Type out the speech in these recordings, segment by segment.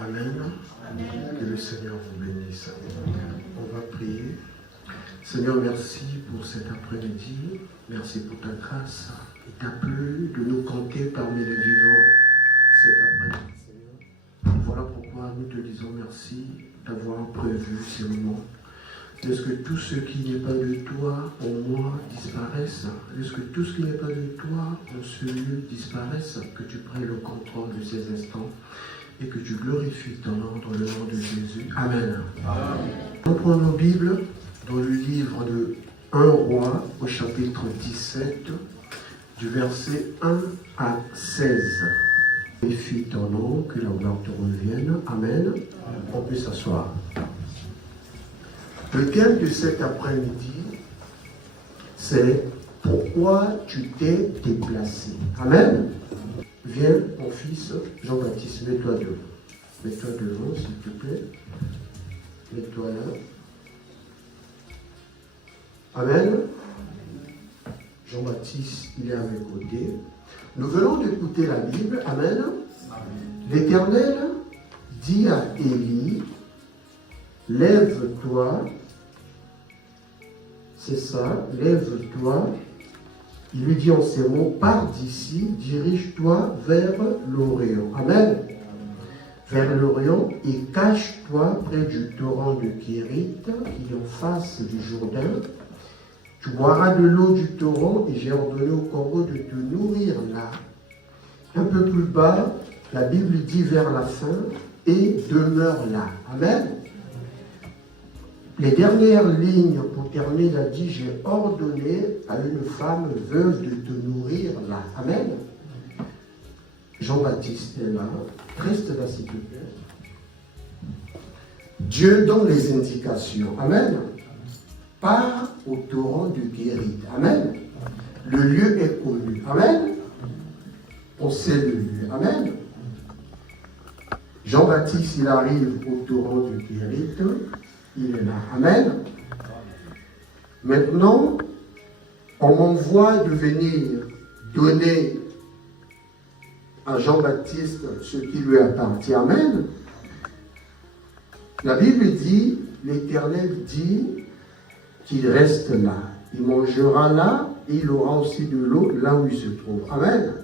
Amen. Que le Seigneur vous bénisse. On va prier. Seigneur, merci pour cet après-midi. Merci pour ta grâce. Il t'a plu de nous compter parmi les vivants cet après-midi, Seigneur. Voilà pourquoi nous te disons merci d'avoir prévu ces moments. Est-ce que tout ce qui n'est pas de toi en moi disparaisse? Est-ce que tout ce qui n'est pas de toi en ce lieu disparaisse? Que tu prennes le contrôle de ces instants et que tu glorifies ton nom dans le nom de Jésus. Amen. Amen. On prend nos Bibles dans le livre de 1 Roi au chapitre 17 du verset 1 à 16. Glorifie ton nom, que la gloire te revienne. Amen. On peut s'asseoir. Le thème de cet après-midi, c'est pourquoi tu t'es déplacé. Amen. Viens, mon fils Jean-Baptiste, mets-toi devant. Mets-toi devant, s'il te plaît. Mets-toi là. Amen. Jean-Baptiste, il est à mes côtés. Nous venons d'écouter la Bible. Amen. L'Éternel dit à Élie, lève-toi. C'est ça, lève-toi. Il lui dit en ces mots, pars d'ici, dirige-toi vers l'Orient. Amen. Vers l'Orient et cache-toi près du torrent de Kérit, qui est en face du Jourdain. Tu boiras de l'eau du torrent et j'ai ordonné au corbeau de te nourrir là. Un peu plus bas, la Bible dit vers la fin, et demeure là. Amen. Les dernières lignes pour terminer, il a dit, j'ai ordonné à une femme veuve de te nourrir là. Amen. Jean-Baptiste est là. Reste là, s'il te plaît. Dieu donne les indications. Amen. Pars au torrent de Kérit. Amen. Le lieu est connu. Amen. On sait le lieu. Amen. Jean-Baptiste, il arrive au torrent de Kérit. Il est là. Amen. Maintenant, on m'envoie de venir donner à Jean-Baptiste ce qui lui appartient. Amen. La Bible dit, l'Éternel dit qu'il reste là. Il mangera là et il aura aussi de l'eau là où il se trouve. Amen.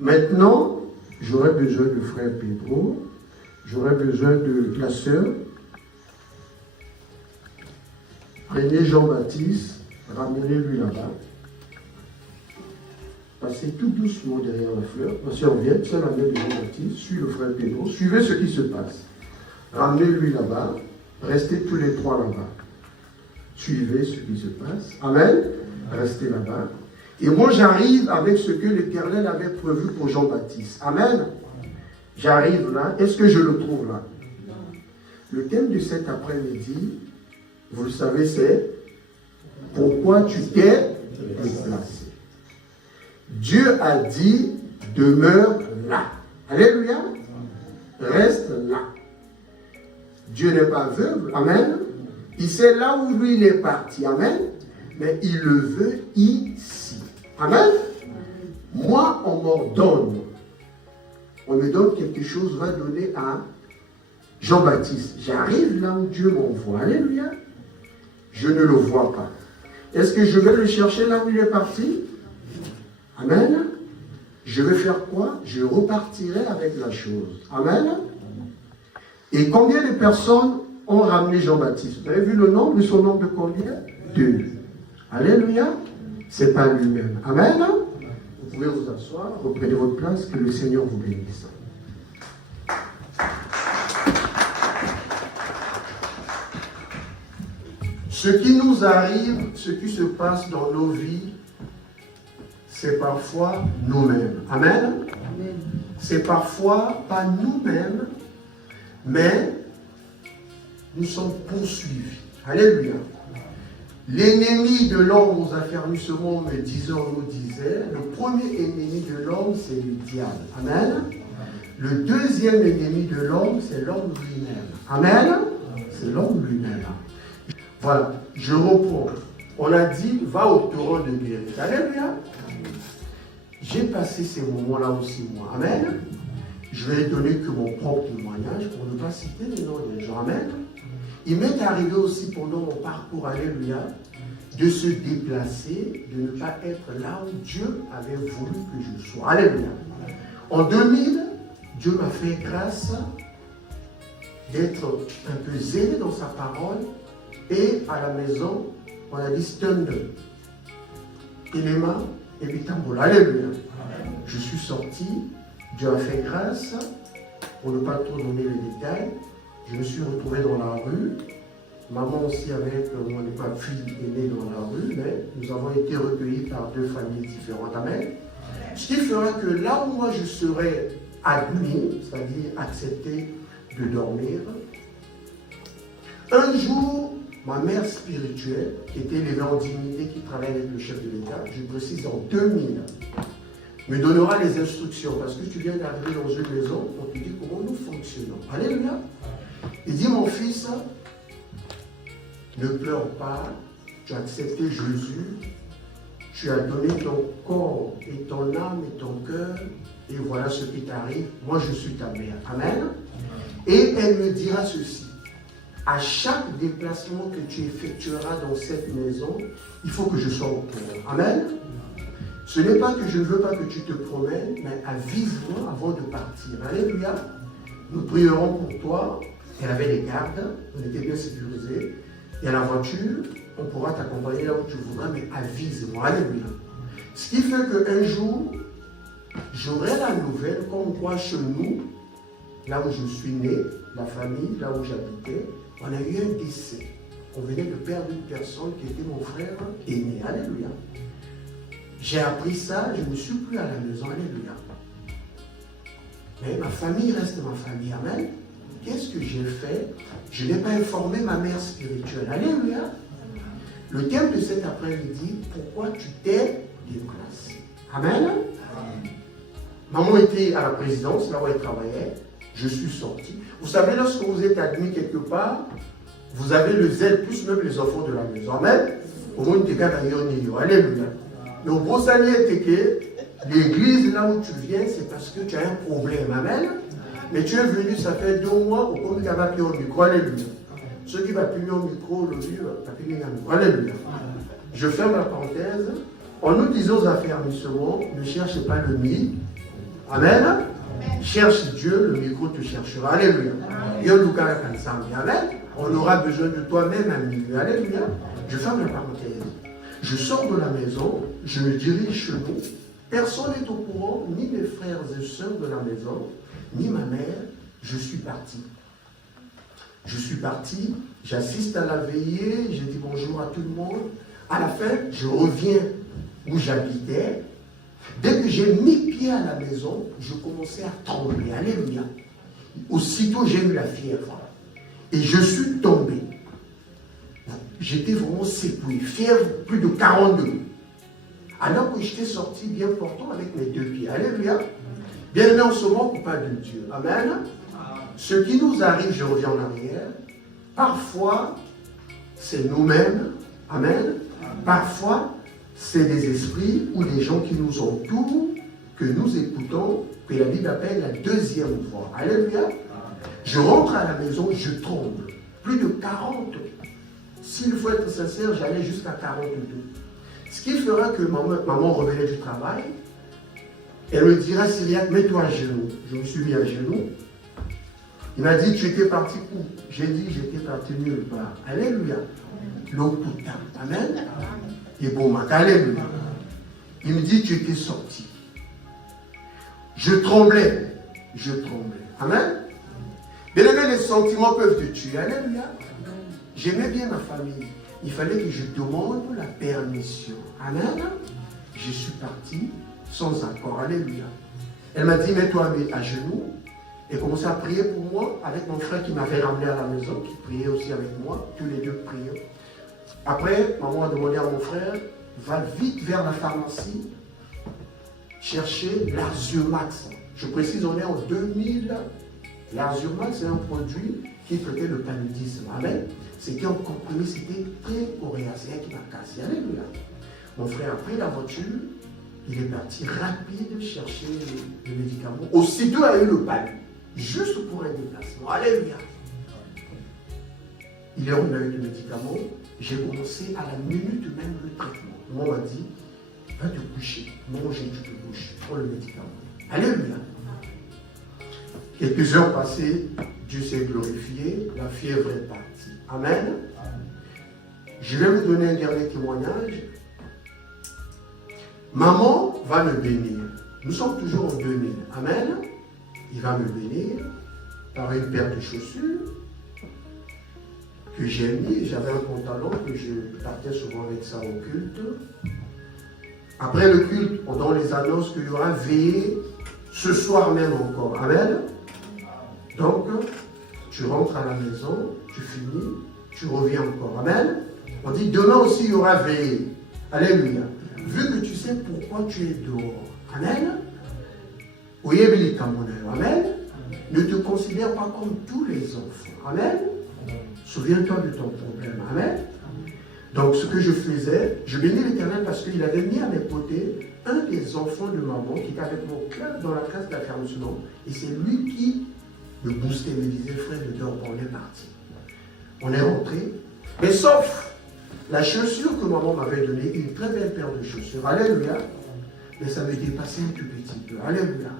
Maintenant, j'aurai besoin de frère Pedro, j'aurai besoin de la sœur. Prenez Jean-Baptiste, ramenez-lui là-bas. Passez tout doucement derrière la fleur. Ma soeur vient, tiens la main de Jean-Baptiste, suivez le frère Pedro, suivez ce qui se passe. Ramenez-lui là-bas, restez tous les trois là-bas. Suivez ce qui se passe. Amen. Restez là-bas. Et moi j'arrive avec ce que l'Éternel avait prévu pour Jean-Baptiste. Amen. J'arrive là. Est-ce que je le trouve là? Le thème de cet après-midi, vous le savez, c'est pourquoi tu t'es déplacé. Dieu a dit, demeure là. Alléluia. Reste là. Dieu n'est pas aveugle. Amen. Il sait là où lui il est parti. Amen. Mais il le veut ici. Amen. Moi, on m'ordonne. On me donne quelque chose, va donner à Jean-Baptiste. J'arrive là où Dieu m'envoie. Alléluia. Je ne le vois pas. Est-ce que je vais le chercher là où il est parti? Amen. Je vais faire quoi? Je repartirai avec la chose. Amen. Et combien de personnes ont ramené Jean-Baptiste? Vous avez vu le nombre? Son nombre de combien? 2. Alléluia. Ce n'est pas lui-même. Amen. Vous pouvez vous asseoir, reprenez votre place, que le Seigneur vous bénisse. Ce qui nous arrive, ce qui se passe dans nos vies, c'est parfois nous-mêmes. Amen. Amen. C'est parfois pas nous-mêmes, mais nous sommes poursuivis. Alléluia. L'ennemi de l'homme aux affaires du monde, mais 10 ans nous disait, le premier ennemi de l'homme, c'est le diable. Amen. Le deuxième ennemi de l'homme, c'est l'homme lui-même. Amen. C'est l'homme lui-même. Voilà, je reprends. On a dit, va au torrent de Kérit. Alléluia. J'ai passé ces moments-là aussi, moi. Amen. Je vais donner que mon propre témoignage pour ne pas citer les noms des gens. Amen. Il m'est arrivé aussi pendant mon parcours, alléluia, de se déplacer, de ne pas être là où Dieu avait voulu que je sois. Alléluia. En 2000, Dieu m'a fait grâce d'être un peu zélé dans sa parole et à la maison, on a dit stand Téléma et Bitambola. Alléluia. Je suis sorti, Dieu a fait grâce, pour ne pas trop donner les détails. Je me suis retrouvé dans la rue. Maman aussi avec ma fille est née dans la rue, mais nous avons été recueillis par deux familles différentes. Amen. Ce qui fera que là où moi je serai admis, c'est-à-dire accepté de dormir, un jour, ma mère spirituelle, qui était élevée en dignité, qui travaille avec le chef de l'État, je précise en 2000, me donnera les instructions, parce que tu viens d'arriver dans une maison, on te dit comment nous fonctionnons. Alléluia. Il dit, mon fils, ne pleure pas, tu as accepté Jésus, tu as donné ton corps et ton âme et ton cœur, et voilà ce qui t'arrive, moi je suis ta mère. Amen. Et elle me dira ceci, à chaque déplacement que tu effectueras dans cette maison, il faut que je sois au courant. Amen. Ce n'est pas que je ne veux pas que tu te promènes, mais avise-moi avant de partir. Alléluia. Nous prierons pour toi. Elle avait les gardes, on était bien sécurisés. Et à la voiture, on pourra t'accompagner là où tu voudras, mais avise-moi. Alléluia. Ce qui fait qu'un jour, j'aurai la nouvelle comme quoi chez nous, là où je suis né, la famille, là où j'habitais, on a eu un décès. On venait de perdre une personne qui était mon frère aîné. Alléluia. J'ai appris ça, je ne suis plus à la maison. Alléluia. Mais ma famille reste ma famille. Amen. Qu'est-ce que j'ai fait? Je n'ai pas informé ma mère spirituelle. Alléluia. Le thème de cet après-midi, pourquoi tu t'es déplacé? Amen. Maman était à la présidence, là où elle travaillait. Je suis sorti. Vous savez, lorsque vous êtes admis quelque part, vous avez le zèle, plus même les enfants de la maison. Amen. Au moins, alléluia. Mais au beau salier, l'église, là où tu viens, c'est parce que tu as un problème. Amen. Mais tu es venu, ça fait 2 mois, au cours de la au micro. Alléluia. Ceux qui vont appuyer au micro, le lieu, appuyer au micro. Alléluia. Je ferme la parenthèse. En nous disant aux affermissements, ne cherchez pas le nid. Amen. Cherche Dieu, le micro te cherchera. Alléluia. Amen. On aura besoin de toi-même, ami. Alléluia. Je ferme la parenthèse. Je sors de la maison, je me dirige chez nous. Personne n'est au courant, ni mes frères et sœurs de la maison, ni ma mère. Je suis parti. Je suis parti, j'assiste à la veillée, j'ai dit bonjour à tout le monde. À la fin, je reviens où j'habitais. Dès que j'ai mis pied à la maison, je commençais à trembler. Alléluia. Aussitôt, j'ai eu la fièvre. Et je suis tombé. J'étais vraiment secoué. Fièvre, plus de 42. Alors que j'étais sorti bien portant avec mes 2 pieds. Alléluia. Bien aimé, on se moque pas de Dieu. Amen. Ce qui nous arrive, je reviens en arrière, parfois, c'est nous-mêmes. Amen. Parfois, c'est des esprits ou des gens qui nous entourent, que nous écoutons, que la Bible appelle la deuxième voix. Alléluia. Je rentre à la maison, je tremble. Plus de 40. S'il faut être sincère, j'allais jusqu'à 42. Ce qui fera que maman revenait du travail. Elle me dira, Cyriaque, mets-toi à genoux. Je me suis mis à genoux. Il m'a dit, tu étais parti où? J'ai dit, j'étais parti nulle part. Alléluia. L'Okuta. Amen. Et bon, alléluia. Il me dit, tu étais sorti. Je tremblais. Je tremblais. Amen. Bien aimé, les sentiments peuvent te tuer. Alléluia. J'aimais bien ma famille. Il fallait que je demande la permission. Amen. Je suis parti sans accord. Alléluia. Elle m'a dit, mets-toi à genoux. Et commençait à prier pour moi avec mon frère qui m'avait ramené à la maison, qui priait aussi avec moi. Tous les 2 priaient. Après, maman a demandé à mon frère, va vite vers la pharmacie chercher l'Arzurmax. Je précise, on est en 2000. L'Arzurmax, c'est un produit qui traitait le paludisme. Amen. C'était en comprimé, c'était très coréen. C'est elle qui m'a cassé. Alléluia. Mon frère a pris la voiture, il est parti rapide chercher le médicament. Aussitôt, il a eu le palais, juste pour un déplacement. Alléluia. Il est revenu avec le médicament. J'ai commencé à la minute même le traitement. Moi, on m'a dit, va te coucher, manger, tu te couches, prends le médicament. Alléluia. Quelques heures passées, Dieu s'est glorifié, la fièvre est partie. Amen. Je vais vous donner un dernier témoignage. Maman va me bénir. Nous sommes toujours en 2000. Amen. Il va me bénir par une paire de chaussures que j'ai mis. J'avais un pantalon que je partais souvent avec ça au culte. Après le culte, on donne les annonces qu'il y aura veillée ce soir même encore. Amen. Donc, tu rentres à la maison, tu finis, tu reviens encore. Amen. On dit demain aussi il y aura veillée. Alléluia. Vu que tu sais pourquoi tu es dehors. Amen. Amen. Ne te considère pas comme tous les enfants. Amen. Souviens-toi de ton problème. Amen. Donc ce que je faisais, je bénis l'Éternel parce qu'il avait mis à mes côtés un des enfants de maman qui était avec mon cœur dans la classe d'affirmation. Et c'est lui qui me boostait, me disait frère, ne dors pas, on est parti. On est rentré. Mais sauf la chaussure que maman m'avait donnée, une très belle paire de chaussures. Alléluia. Mais ça me dépassait un tout petit peu. Alléluia.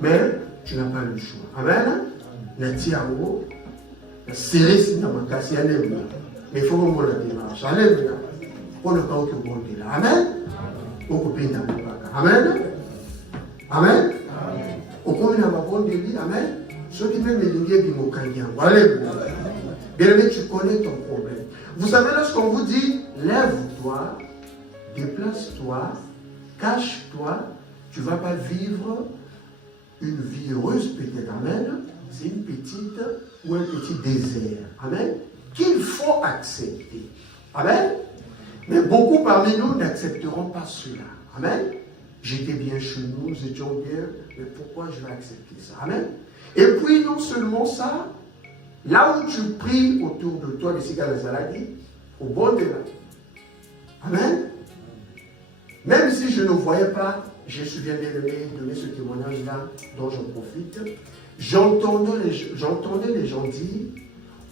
Mais tu n'as pas le choix. Amen. La tiamo, la serré dans ma casse. Alléluia. Mais il faut que la démarche. Alléluia. Pour ne pas que bon là. Amen. Amen. Amen. Au coin de ma bonne délit. Amen. Ceux qui veulent me lier du mot candian. Alléluia. Bien aimé, tu connais ton problème. Vous savez, lorsqu'on vous dit, lève-toi, déplace-toi, cache-toi, tu ne vas pas vivre une vie heureuse peut-être. Amen. C'est une petite ou un petit désert. Amen. Qu'il faut accepter. Amen. Mais beaucoup parmi nous n'accepteront pas cela. Amen. J'étais bien chez nous, nous étions bien, mais pourquoi je vais accepter ça? Amen. Et puis, non seulement ça, là où tu pries autour de toi, les cigares Zaladi, au bord de là. Amen. Même si je ne voyais pas, je me souviens bien donner ce témoignage-là dont j'en profite, j'entendais les gens dire,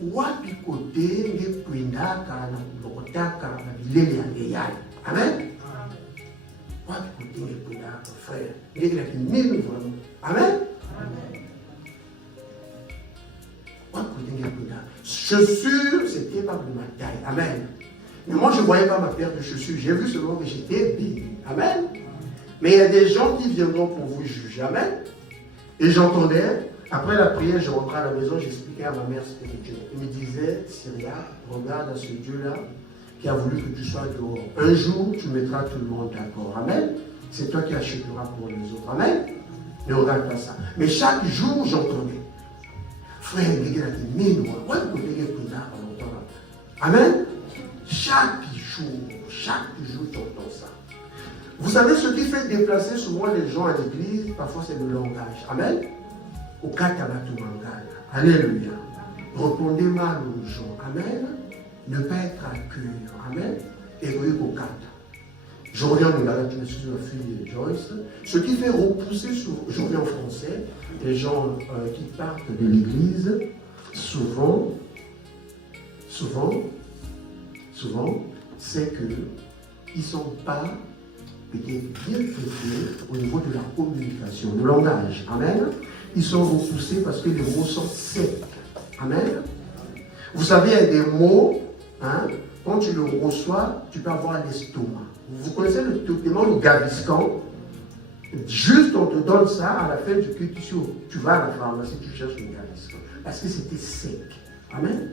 wapi côté, les puindaka, l'okotaka, la bilele yandeyai. Amen. Wapi côté, les puindaka, frère, les mille vraiment. Amen. Chaussures, c'était pas de ma taille. Amen. Mais moi, je ne voyais pas ma paire de chaussures. J'ai vu seulement que j'étais béni. Amen. Mais il y a des gens qui viendront pour vous juger. Amen. Et j'entendais, après la prière, je rentrais à la maison, j'expliquais à ma mère spirituelle. Il me disait, Syria, regarde à ce Dieu-là qui a voulu que tu sois dehors. Un jour, tu mettras tout le monde d'accord. Amen. C'est toi qui achèteras pour les autres. Amen. Ne regarde pas ça. Mais chaque jour, j'entendais. Frère, amen. Chaque jour, tu entends ça. Vous savez, ce qui fait déplacer souvent les gens à l'église, parfois c'est le langage. Amen. Au katabatumangala. Alléluia. Répondez mal aux gens. Amen. Ne pas être à cœur. Amen. Et au kata. Je reviens de la suis la fille de Joyce. Ce qui fait repousser, je reviens en français, les gens qui partent de l'église, souvent, c'est qu'ils ne sont pas peut-être bien traités au niveau de la communication, le langage. Amen. Ils sont repoussés parce que les mots sont secs. Amen. Vous savez, il y a des mots, hein, quand tu le reçois, tu peux avoir l'estomac. Vous connaissez le document gaviscon. Juste on te donne ça à la fin du culte. Tu vas à la pharmacie, tu cherches le gaviscon. Parce que c'était sec. Amen.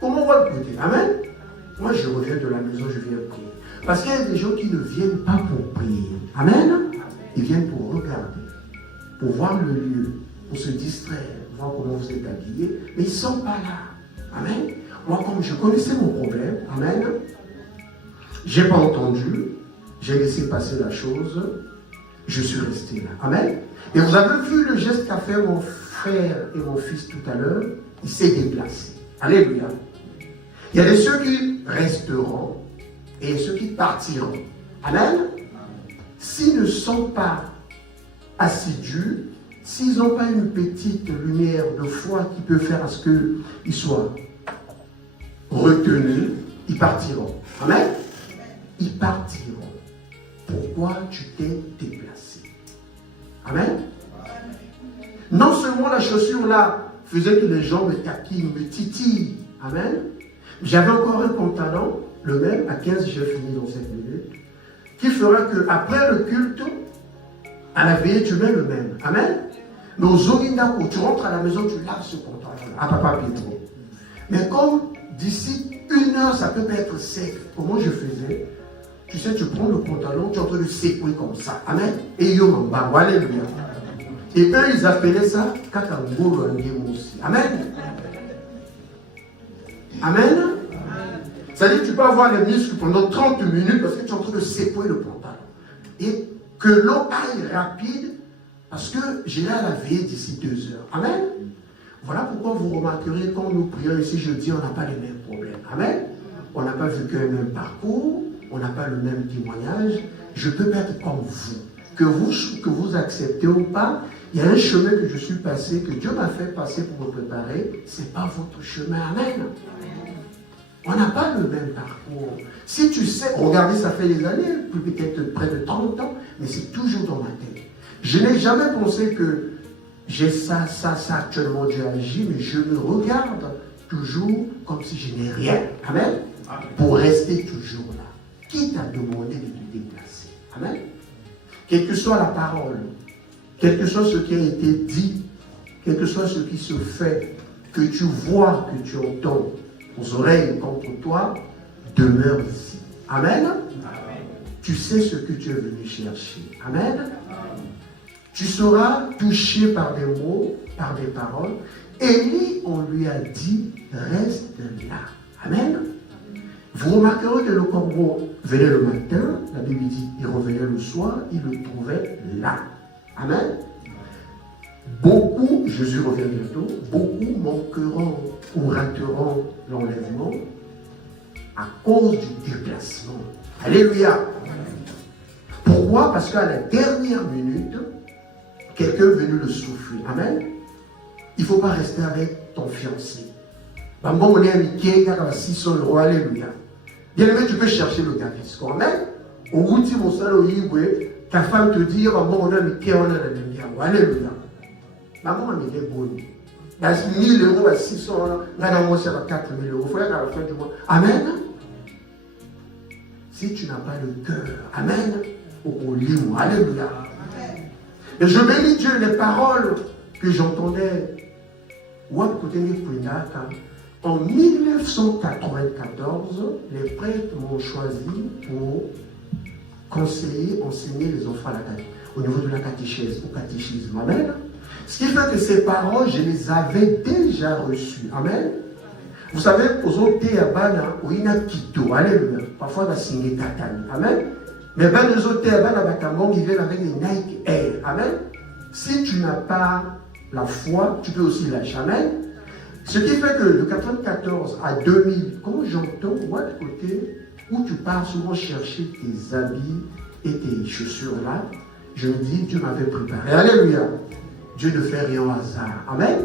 Comment on va le côté? Amen. Moi je reviens de la maison, je viens prier. Parce qu'il y a des gens qui ne viennent pas pour prier. Amen. Ils viennent pour regarder, pour voir le lieu, pour se distraire, voir comment vous êtes habillés. Mais ils ne sont pas là. Amen. Moi, comme je connaissais mon problème, amen, je n'ai pas entendu, j'ai laissé passer la chose, je suis resté là. Amen. Et vous avez vu le geste qu'a fait mon frère et mon fils tout à l'heure, il s'est déplacé. Alléluia. Il y a des ceux qui resteront et ceux qui partiront. Amen. S'ils ne sont pas assidus, s'ils n'ont pas une petite lumière de foi qui peut faire à ce qu'ils soient retenus, ils partiront. Amen. Ils partiront. Pourquoi tu t'es déplacé? Amen. Non seulement la chaussure là faisait que les gens me taquinent, me titillent. Amen. J'avais encore un pantalon, le même, à 15, j'ai fini dans 7 minutes, qui fera qu'après le culte, à la veillée, tu mets le même. Amen. Mais aux Zogindako, tu rentres à la maison, tu laves ce pantalon à Papa Pietro. Mais comme d'ici 1 heure, ça peut être sec, comment je faisais? Tu sais, tu prends le pantalon, tu es en train de secouer comme ça. Amen. Et Yomamba, alléluia. Et eux, ils appelaient ça Kakangolo aussi. Amen. Amen. C'est-à-dire que tu peux avoir les muscles pendant 30 minutes parce que tu es en train de secouer le pantalon. Et que l'eau aille rapide parce que j'irai à la veille d'ici 2 heures. Amen. Voilà pourquoi vous remarquerez quand nous prions ici jeudi, on n'a pas les mêmes problèmes. Amen. On n'a pas vécu le même parcours, on n'a pas le même témoignage. Je peux être comme vous. Que vous acceptez ou pas, il y a un chemin que je suis passé, que Dieu m'a fait passer pour me préparer. Ce n'est pas votre chemin. Amen. On n'a pas le même parcours. Si tu sais, regardez, ça fait des années, peut-être près de 30 ans, mais c'est toujours dans ma tête. Je n'ai jamais pensé que j'ai ça actuellement, Dieu agit, mais je me regarde toujours comme si je n'ai rien. Amen. Pour rester toujours là. Qui t'a demandé de te déplacer? Amen. Quelle que soit la parole, quel que soit ce qui a été dit, quel que soit ce qui se fait, que tu vois, que tu entends, aux oreilles contre toi, demeure ici. Amen. Amen. Tu sais ce que tu es venu chercher. Amen. Amen. Tu seras touché par des mots, par des paroles. Élie, on lui a dit, reste là. Amen. Vous remarquerez que le corbeau venait le matin, la Bible dit, il revenait le soir, il le trouvait là. Amen. Beaucoup, Jésus revient bientôt, beaucoup manqueront ou rateront l'enlèvement à cause du déplacement. Alléluia. Pourquoi? Parce qu'à la dernière minute, quelqu'un est venu le souffler. Amen. Il ne faut pas rester avec ton fiancé. Alléluia. Bien aimé, tu peux chercher le gavisco. Amen. Au bout de ta femme te dit, alléluia. Maman, elle est bonne. 1 000 euros à 600, là, on va 4 000 euros. Il faut être à la fin du mois. Amen. Si tu n'as pas le cœur, amen, au lit, alléluia. Et je bénis Dieu, les paroles que j'entendais. En 1994, les prêtres m'ont choisi pour conseiller, enseigner les enfants au niveau de la catéchèse, au catéchisme. Amen. Ce qui fait que ces paroles, je les avais déjà reçues. Amen. Vous savez, aux autres Théabana, où il y a Quito, alléluia. Parfois, on a signé Katani. Amen. Mais ben, les autres Théabana, ils viennent avec des Nike Air. Amen. Si tu n'as pas la foi, tu peux aussi lâcher. Amen. Ce qui fait que de 1994 à 2000, quand j'entends, moi, de côté, où tu pars souvent chercher tes habits et tes chaussures là, je me dis, Dieu m'avait préparé. Alléluia. Dieu ne fait rien au hasard. Amen.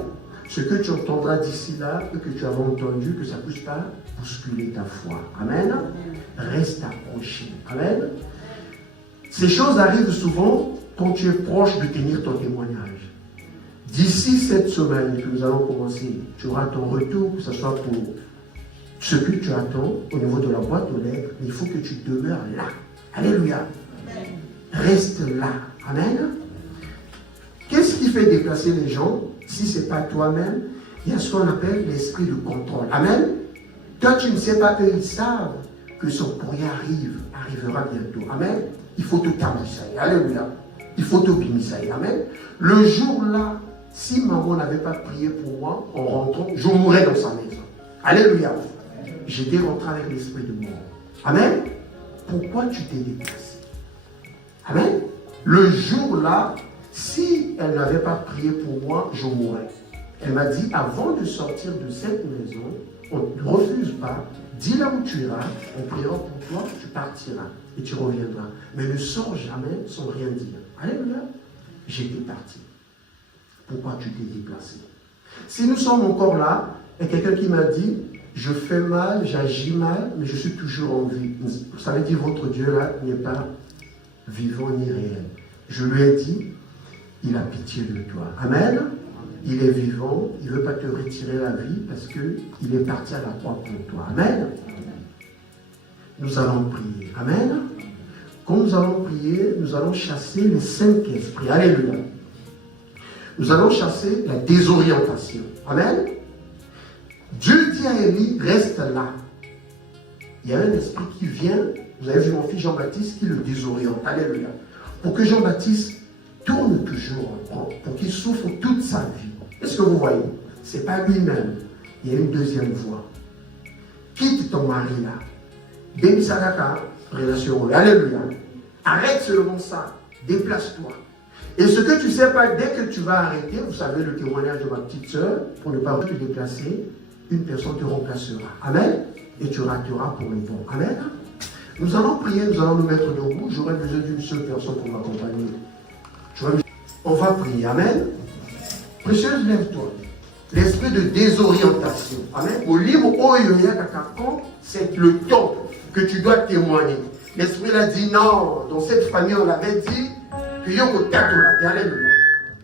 Ce que tu entendras d'ici là, et que tu avais entendu, que ça ne puisse pas bousculer ta foi. Amen. Reste accroché. Amen. Ces choses arrivent souvent quand tu es proche de tenir ton témoignage. D'ici cette semaine que nous allons commencer, tu auras ton retour, que ce soit pour ce que tu attends au niveau de la boîte aux lettres, mais il faut que tu demeures là. Alléluia. Amen. Reste là. Amen. Qu'est-ce qui fait déplacer les gens si ce n'est pas toi-même? Il y a ce qu'on appelle l'esprit de contrôle. Amen. Toi, tu ne sais pas, eux, ils savent que son courrier arrivera bientôt. Amen. Il faut te tamoussailler. Alléluia. Il faut te bimissailler. Amen. Le jour-là, si maman n'avait pas prié pour moi, en rentrant, je mourrais dans sa maison. Alléluia. J'étais rentré avec l'esprit de mort. Amen. Pourquoi tu t'es déplacé? Amen. Le jour-là, si elle n'avait pas prié pour moi, je mourrais. Elle m'a dit, avant de sortir de cette maison, on ne refuse pas dis là où tu iras, on priera pour toi, tu partiras et tu reviendras. Mais ne sors jamais sans rien dire. Alléluia. J'étais parti. Pourquoi tu t'es déplacé? Si nous sommes encore là, et quelqu'un qui m'a dit, je fais mal, j'agis mal, mais je suis toujours en vie. Ça veut dire votre Dieu là n'est pas vivant ni réel. Je lui ai dit, il a pitié de toi. Amen. Il est vivant, il ne veut pas te retirer la vie parce qu'il est parti à la croix pour toi. Amen. Nous allons prier. Amen. Quand nous allons prier, nous allons chasser les 5 esprits. Alléluia. Nous allons chasser la désorientation. Amen. Dieu dit à Élie, reste là. Il y a un esprit qui vient, vous avez vu mon fils Jean-Baptiste, qui le désoriente. Alléluia. Pour que Jean-Baptiste tourne toujours en rond, pour qu'il souffre toute sa vie. Est-ce que vous voyez? Ce n'est pas lui-même. Il y a une deuxième voie. Quitte ton mari là. Bemsalaka, relation. Alléluia. Arrête seulement ça. Déplace-toi. Et ce que tu ne sais pas, dès que tu vas arrêter, vous savez le témoignage de ma petite soeur, pour ne pas te déplacer, une personne te remplacera. Amen. Et tu rateras pour le bon. Amen. Nous allons prier, nous allons nous mettre debout. J'aurai besoin d'une seule personne pour m'accompagner. On va prier. Amen. Précieuse, lève-toi. L'esprit de désorientation. Amen. Au livre c'est le temps que tu dois témoigner. L'esprit l'a dit non. Dans cette famille, on l'avait dit que yoko tatola. Alléluia.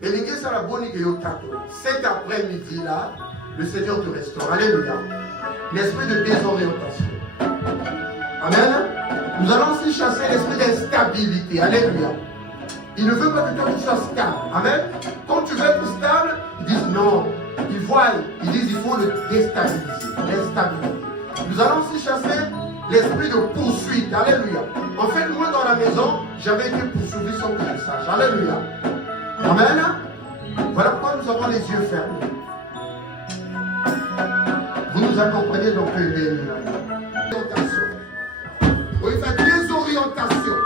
Et les gars, c'est la bonne que yoko tatola. Cet après-midi là, le Seigneur te restaure. Alléluia. L'esprit de désorientation. Amen. Nous allons aussi chasser l'esprit d'instabilité. Alléluia. Il ne veut pas que toi tu sois stable. Amen. Quand tu veux être stable, ils disent non. Ils voient, ils disent il faut le déstabiliser. L'instabilité. Nous allons aussi chasser l'esprit de poursuite. Alléluia. En fait, moi dans la maison, j'avais été poursuivi sans que je sache. Alléluia. Amen. Voilà pourquoi nous avons les yeux fermés. Vous nous accompagnez donc une orientation. Oui, sa désorientation.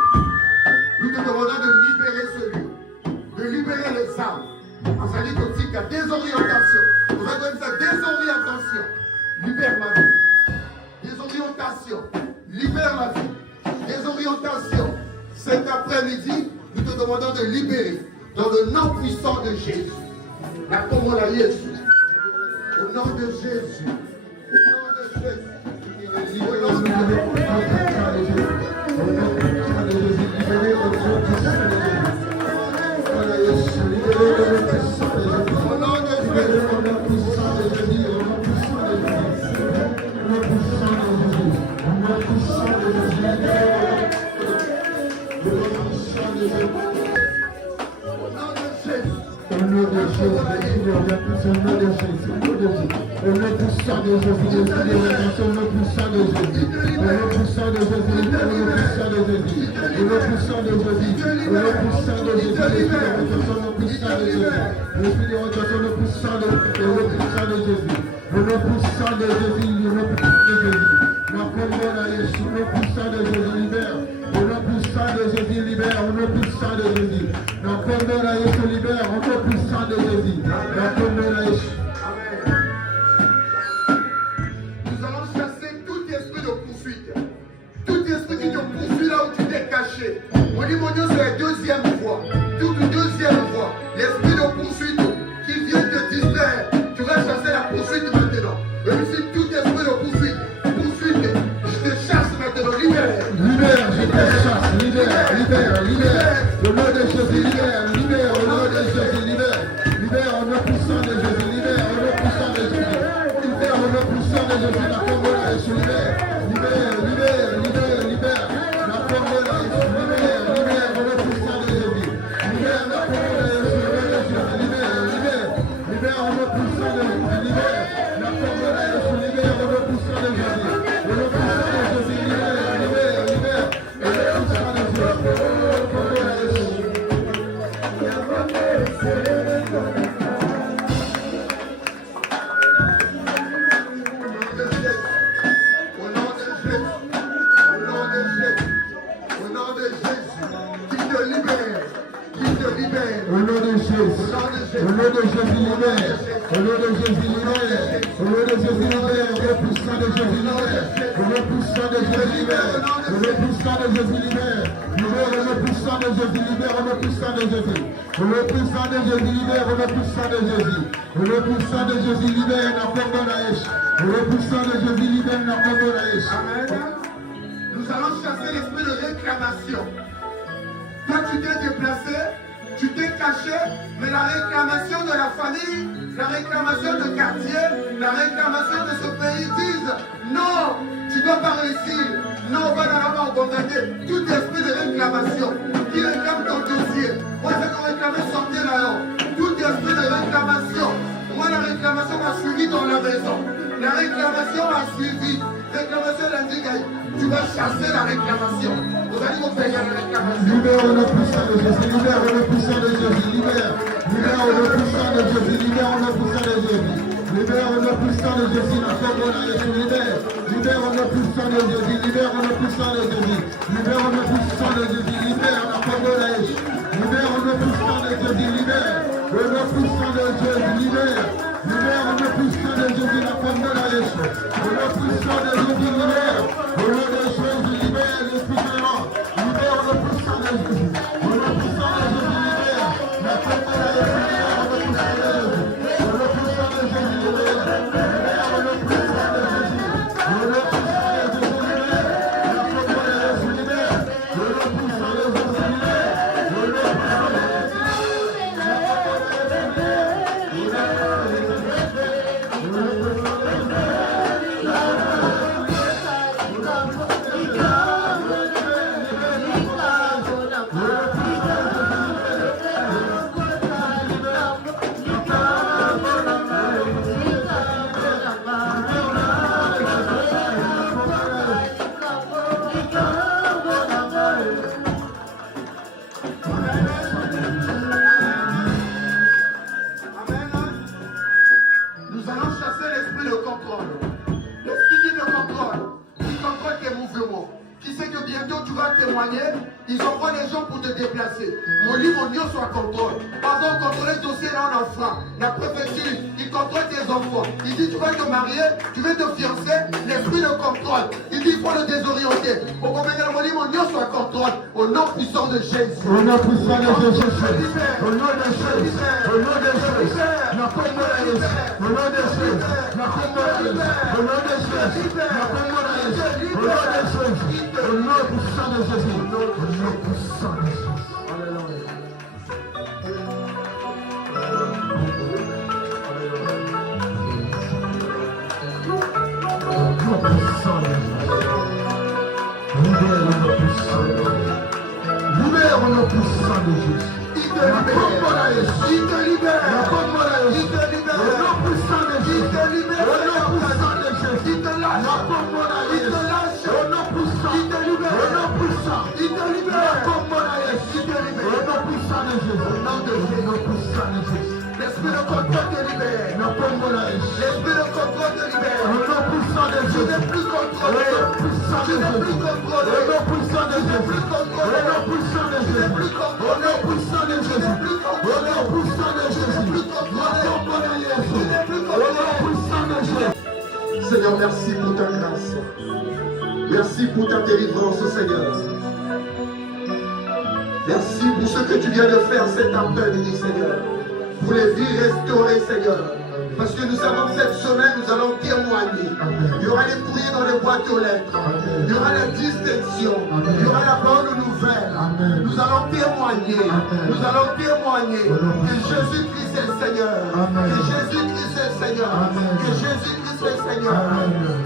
Nous te demandons de libérer ce lieu, de libérer les âmes. En sa licotique, la désorientation. Nous avons sa désorientation. Libère ma vie. Désorientation. Libère ma vie. Désorientation. Cet après-midi, nous te demandons de libérer dans le nom puissant de Jésus. La commande à Jésus. Au nom de Jésus. Au nom de Jésus. Au nom de Jésus. Nous allons chasser tout esprit de poursuite, tout esprit qui te poursuit là où tu t'es caché. On dit mon Dieu, c'est la deuxième fois, toute deuxième fois, l'esprit de poursuite qui vient te distraire. Tu vas chasser la poursuite maintenant. Même si tout esprit de poursuite, je te chasse maintenant. Libère, je te chasse, libère. Le nom de Jésus, libère. libère. Au nom de Jésus. Au nom de Jésus, libère. Au nom de Jésus, libère. Au nom de Jésus, libère. Au nom puissant de Jésus, libère. Au nom puissant de Jésus, libère. Au nom puissant de Jésus, libère. Libère au nom puissant de Jésus, libère au nom puissant de Jésus. Au nom puissant de Jésus, libère au nom puissant de Jésus. Au nom puissant de Jésus, libère dans Congo Naïch. Au nom puissant de Jésus, libère dans Congo Naïch. Amen. Nous allons chasser l'esprit de réclamation. Toi, tu t'es déplacé, tu t'es caché, mais la réclamation de la famille, la réclamation de quartier, la réclamation de ce pays disent non, tu ne dois pas réussir. Non, on va dans la mort condamner tout esprit de réclamation qui réclame ton dossier. Moi, je vais réclamer sortir là-haut. Tout esprit de réclamation. Moi, la réclamation m'a suivi dans la maison. La réclamation m'a suivi. Réclamation lundi, tu vas chasser la réclamation. Vous allez vous payer la réclamation. Libère au nom puissant de Jésus, libère au nom puissant de Jésus, libère. Libère au nom puissant de Jésus, libère au nom puissant de Jésus. Libère au nom puissant de Jésus, la forme de la Jésus, libère. Libère au nom puissant de Jésus, libère au nom puissant de Jésus. Libère au nom puissant de Jésus, libère la forme de la Jésus. Libère au nom puissant de Jésus, libère. Au nom puissant de Jésus, libère. Libère au nom puissant de Jésus, la forme de la Jésus. Au nom puissant de Jésus, libère. Au nom de Jésus, libère l'esprit de mort. Libère au nom puissant de Jésus. Au nom puissant de Jésus, libère. La forme de la Jésus, libère au nom puissant de Jésus. Au nom puissant de Jésus, libère. Libère au nom puissant de Jésus. Au nom puissant de Jésus, libère. La forme de la Jésus, libère. Au nom puissant de Jésus, libère. Au nom puissant de Jésus, ils envoient les gens pour te déplacer. Mon livre, mon soit contrôle. Avant de contrôler le dossier là en enfant, la préfecture, il contrôle tes enfants. Il dit tu vas te marier, tu veux te fiancer, l'esprit de contrôle. Il dit il faut le désorienter. Au moment où mon livre, mon soit contrôle. Au nom puissant de Jésus. Au nom puissant de Jésus. Au nom de Jésus. Au nom de Jésus. La Congo la Jésus. Au nom de Jésus. La Congo la Jésus. Au nom de Jésus. La Congo la Jésus. Au nom de Jésus. Au nom puissant de Jésus. Au nom puissant de Jésus. Alléluia. Au nom puissant de Jésus. Libère au nom puissant de Jésus. Libère au nom puissant de Jésus. Il te libère. La Congo la Jésus. Il te libère. Au nom puissant de Jésus. Il te libère. Au nom puissant de Jésus. Il te lâche. La Congo la Jésus. Il te lâche. Au nom puissant. Il te libère. Au nom puissant. Il te libère. La Congo la Jésus. Il te libère. Au nom puissant de Jésus. Au nom de Jésus. Au nom puissant de Jésus. L'esprit de contrôle te libère. La Congo la Jésus. L'esprit de contrôle te libère. Au nom puissant de Jésus. Tu n'es plus contrôlé. Au nom puissant de Jésus. Tu n'es plus contrôlé. Au nom puissant de Jésus. Tu n'es plus contrôlé. Au nom puissant de Jésus. Tu n'es plus contrôlé. Au nom puissant de Jésus. Tu n'es plus contrôlé. Au nom puissant de Jésus. Tu n'es plus contrôlé. Au nom puissant de Jésus. Seigneur, merci pour ta grâce. Merci pour ta délivrance, Seigneur. Merci pour ce que tu viens de faire cet après-midi, Seigneur. Pour les vies restaurées, Seigneur. Parce que nous savons que cette semaine, nous allons témoigner. Il y aura les courriers dans les boîtes aux lettres. Il y aura la distinction. Il y aura la bonne nouvelle. Nous allons témoigner. Nous allons témoigner que Jésus-Christ est le Seigneur. Que Jésus-Christ est le Seigneur. Que Jésus-Christ est le Seigneur.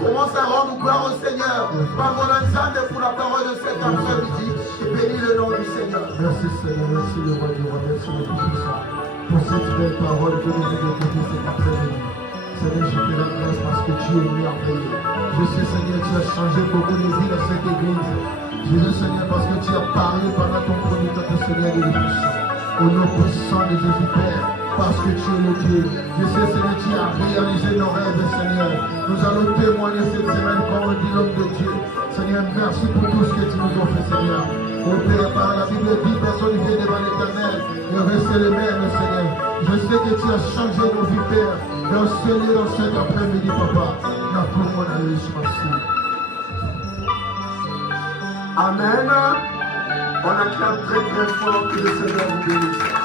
Commence à rendre gloire au Seigneur. Par mon ensemble pour la parole de cet après-midi. Bénis le nom du Seigneur. Merci Seigneur. Merci le roi du roi. Merci le Tout-Puissant. Pour cette belle parole que nous avons écoutée cet après-midi. Seigneur, je te rends grâce parce que tu es merveilleux. Je sais, Seigneur, tu as changé beaucoup de vies dans cette église. Jésus, Seigneur, parce que tu as parlé pendant ton premier temps, Seigneur, de puissant. Au nom puissant de Jésus, Père, parce que tu es le Dieu. Je sais, Seigneur, tu as réalisé nos rêves, Seigneur. Nous allons témoigner cette semaine comme dit l'homme de Dieu. Seigneur, merci pour tout ce que tu nous as fait, Seigneur. Mon Père, par la Bible dit, personne ne vient devant l'Éternel et rester le même, Seigneur. Je sais que tu as changé nos vies, Père. Dans ce lieu, dans cet après-midi, Papa. Amen. On acclame très très fort que le Seigneur vous bénisse.